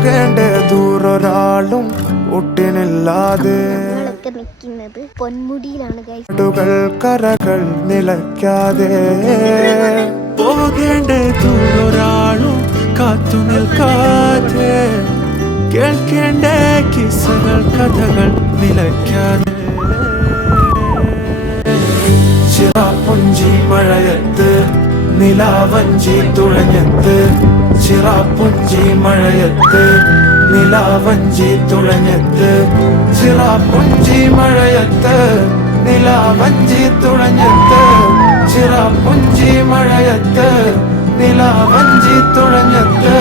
പോകേണ്ട ദൂരൊരാളും ഒട്ടിനില്ലാതെ നിൽക്കുന്നത് പൊന്മുടിയിലാണ് കൾ കരകൾ നിലയ്ക്കാതെ പോകേണ്ട ദൂരൊരാളും കാത്തു നിൽക്കാതെ കേൾക്കേണ്ട കിസ്സകൾ കഥകൾ നിലയ്ക്കാതെ ചിറാപ്പുഞ്ചി മഴയത്ത് നിലാവഞ്ചി തുഴഞ്ഞത്ത് ചിറാപ്പുഞ്ചി മഴയത്ത് നിലാവഞ്ചി തുഴഞ്ഞത്ത് ചിറാപ്പുഞ്ചി മഴയത്ത് നിലാവഞ്ചി തുഴഞ്ഞത്ത് ചിറാപ്പുഞ്ചി മഴയത്ത് നിലാവഞ്ചി തുഴഞ്ഞത്ത്